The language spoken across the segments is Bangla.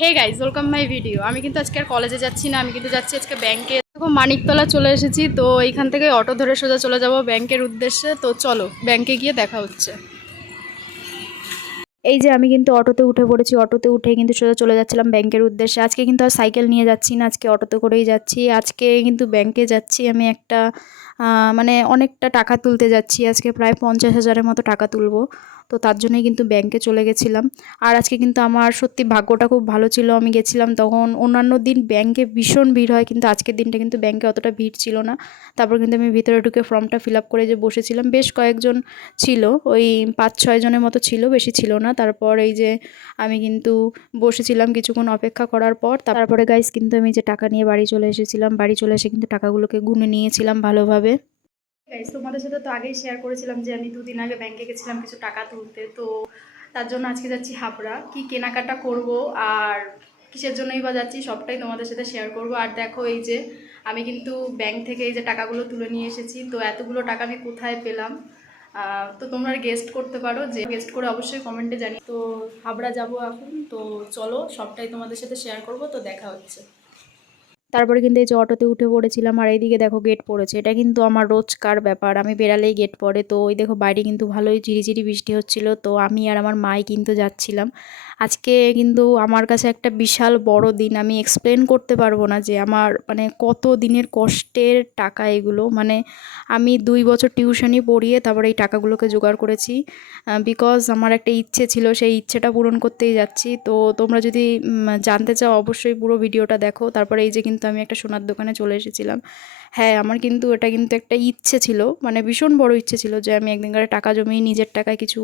Hey guys welcome my video. আমি কিন্তু আজকে আর কলেজে যাচ্ছি না, আমি কিন্তু যাচ্ছি আজকে ব্যাংকে। দেখো মানিকতলা চলে এসেছি, তো এইখান থেকে অটো ধরে সোজা চলে যাব ব্যাংকের উদ্দেশ্যে। তো চলো ব্যাংকে গিয়ে দেখা হচ্ছে। এই যে আমি কিন্তু অটোতে উঠে পড়েছি, অটোতে উঠে কিন্তু সোজা চলে যাচ্ছিলাম ব্যাংকের উদ্দেশ্যে। আজকে কিন্তু আর সাইকেল নিয়ে যাচ্ছি না, আজকে অটোতে করেই যাচ্ছি। আজকে কিন্তু ব্যাংকে যাচ্ছি আমি একটা মানে অনেকটা টাকা তুলতে যাচ্ছি। আজকে প্রায় 50,000-এর মতো টাকা তুলবো, তো তার জন্যই কিন্তু ব্যাংকে চলে গেছিলাম। আর আজকে কিন্তু আমার সত্যি ভাগ্যটা খুব ভালো ছিল, আমি গেছিলাম তখন। অন্যান্য দিন ব্যাংকে ভীষণ ভিড় হয়, কিন্তু আজকের দিনটা কিন্তু ব্যাংকে অতটা ভিড় ছিল না। তারপর কিন্তু আমি ভিতরে ঢুকে ফর্মটা ফিল আপ করে যে বসেছিলাম, বেশ কয়েকজন ছিল, ওই 5-6 জনের মতো ছিল, বেশি ছিল না। তারপর এই যে আমি কিন্তু বসেছিলাম কিছুক্ষণ অপেক্ষা করার পর। তারপরে গাইস কিন্তু আমি যে টাকা নিয়ে বাড়ি চলে এসেছিলাম, বাড়ি চলে এসে কিন্তু টাকাগুলোকে গুনে নিয়েছিলাম ভালোভাবে। গাইস তোমাদের সাথে তো আগেই শেয়ার করেছিলাম যে আমি 2 দিন আগে ব্যাংকে গেছিলাম কিছু টাকা তুলতে। তো তার জন্য আজকে যাচ্ছি হাবড়া। কি কেনাকাটা করব আর কিসের জন্যই বা যাচ্ছি সবটাই তোমাদের সাথে শেয়ার করব। আর দেখো এই যে আমি কিন্তু ব্যাংক থেকে এই যে টাকাগুলো তুলে নিয়ে এসেছি। তো এতগুলো টাকা আমি কোথায় পেলাম, তো তোমরা গেস্ট করতে পারো, যে গেস্ট করে অবশ্যই কমেন্টে জানি। তো হাবড়া যাব এখন, তো চলো সবটাই তোমাদের সাথে শেয়ার করব। তো দেখা হচ্ছে। তারপরে কিন্তু এই যে অটোতে উঠে পড়েছিলাম, আর এইদিকে দেখো গেট পড়েছে। এটা কিন্তু আমার রোজকার ব্যাপার, আমি বেরালেই গেট পড়ে। তো ওই দেখো বাইরে কিন্তু ভালোই ঝিরিঝিরি বৃষ্টি হচ্ছিল। তো আমি আর আমার মাই কিন্তু যাচ্ছিলাম। আজকে কিন্তু আমার কাছে একটা বিশাল বড় দিন, আমি এক্সপ্লেন করতে পারবো না যে আমার মানে কত দিনের কষ্টের টাকা এগুলো। মানে আমি 2 বছর টিউশনি পড়িয়ে তারপরে এই টাকাগুলোকে জোগাড় করেছি, বিকজ আমার একটা ইচ্ছে ছিল, সেই ইচ্ছেটা পূরণ করতেই যাচ্ছি। তো তোমরা যদি জানতে চাও অবশ্যই পুরো ভিডিওটা দেখো। তারপরে এই যে কিন্তু আমি একটা সোনার দোকানে চলে এসেছিলাম। হ্যাঁ, আমার কিন্তু এটা কিন্তু একটা ইচ্ছে ছিল, মানে ভীষণ বড় ইচ্ছে ছিল যে আমি একদিনকার টাকা জমিয়ে নিজের টাকায় কিছু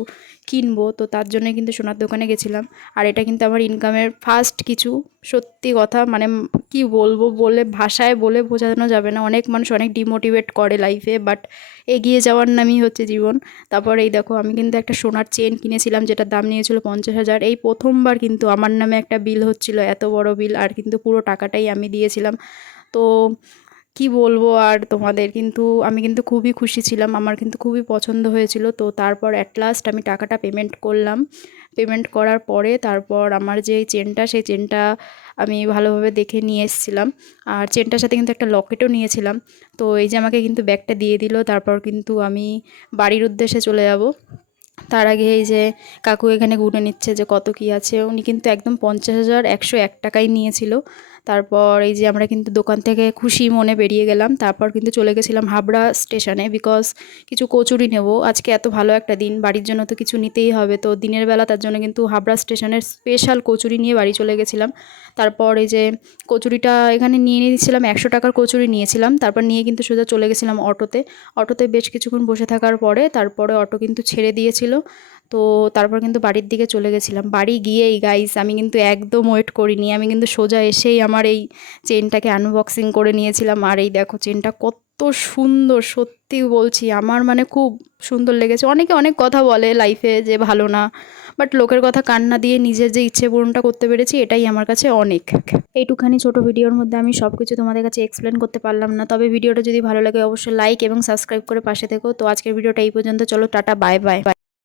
কিনবো। তো তার জন্যই কিন্তু সোনার দোকানে গেছিলাম। আর এটা কিন্তু আমার ইনকামের ফার্স্ট কিছু, সত্যি কথা মানে কি বলবো, বলে ভাষায় বলে বোঝানো যাবে না। অনেক মানুষ অনেক ডিমোটিভেট করে লাইফে, বাট এগিয়ে যাওয়ার নামই হচ্ছে জীবন। তারপর এই দেখো আমি কিন্তু একটা সোনার চেন কিনেছিলাম, যেটার দাম নিয়েছিল 50,000। এই প্রথমবার কিন্তু আমার নামে একটা বিল হচ্ছিল, এত বড় বিল, আর কিন্তু পুরো টাকাটাই আমি দিয়েছিলাম। তো কি বলবো আর তোমাদের, কিন্তু আমি কিন্তু খুবই খুশি ছিলাম, আমার কিন্তু খুবই পছন্দ হয়েছিল। তো তারপর অ্যাট লাস্ট আমি টাকাটা পেমেন্ট করলাম। পেমেন্ট করার পরে তারপর আমার যে চেনটা, সেই চেনটা আমি ভালোভাবে দেখে নিয়ে এসেছিলাম। আর চেনটার সাথে কিন্তু একটা লকেটও নিয়েছিলাম। তো এই যে আমাকে কিন্তু ব্যাগটা দিয়ে দিল। তারপর কিন্তু আমি বাড়ির উদ্দেশ্যে চলে যাব। তার আগে এই যে কাকু এখানে গুনে নিচ্ছে যে কত কি আছে। উনি কিন্তু একদম 50,101 টাকাই নিয়েছিল। তারপর এই যে আমরা কিন্তু দোকান থেকে খুশি মনে বেরিয়ে গেলাম। তারপর কিন্তু চলে গেছিলাম হাবড়া স্টেশনে, বিকজ কিছু কচুরি নেব। আজকে এত ভালো একটা দিন, বাড়ির জন্য তো কিছু নিতেই হবে। তো দিনের বেলা তার জন্য কিন্তু হাবড়া স্টেশনের স্পেশাল কচুরি নিয়ে বাড়ি চলে গেছিলাম। তারপর এই যে কচুরিটা এখানে নিয়ে নিয়েছিলাম, 100 টাকার কচুরি নিয়েছিলাম। তারপর নিয়ে কিন্তু সোজা চলে গেছিলাম অটোতে। অটোতে বেশ কিছুক্ষণ বসে থাকার পরে তারপরে অটো কিন্তু ছেড়ে দিয়েছিল। তো তারপর কিন্তু বাড়ির দিকে চলে গেছিলাম। বাড়ি গিয়েই গাইস আমি কিন্তু একদম ওয়েট করিনি, আমি কিন্তু সোজা এসেই আমার এই চেনটাকে আনবক্সিং করে নিয়েছিলাম। আর এই দেখো চেনটা কত সুন্দর, সত্যি বলছি আমার মানে খুব সুন্দর লেগেছে। অনেকে অনেক কথা বলে লাইফে যে ভালো না, বাট লোকের কথা কান না দিয়ে নিজের যে ইচ্ছে পূরণটা করতে পেরেছি, এটাই আমার কাছে অনেক। এইটুখানি ছোট ভিডিওর মধ্যে আমি সব কিছু তোমাদের কাছে এক্সপ্লেন করতে পারলাম না, তবে ভিডিওটা যদি ভালো লাগে অবশ্যই লাইক এবং সাবস্ক্রাইব করে পাশে থেকো। তো আজকের ভিডিওটা এই পর্যন্ত, চলো টাটা, বাই বাই।